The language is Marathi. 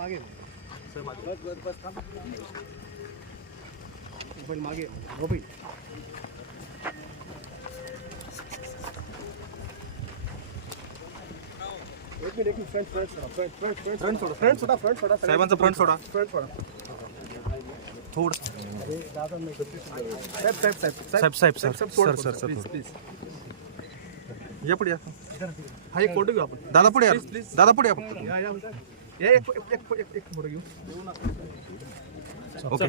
मागे सर मागे. मोबाईल मागे मोबाईल एक मिनिट फ्रंट सोडा साहेबांचा फ्रंट सोडा. फ्रंट सोडा थोडं साहेब साहेब साहेब साहेब साहेब sir sir sir sir please please या पुढे या. हा एक फोटो घेऊ आपण दादा पुढे या. प्लीज. दादा पुढे या फक्त. एक फोटो घेऊ ओके.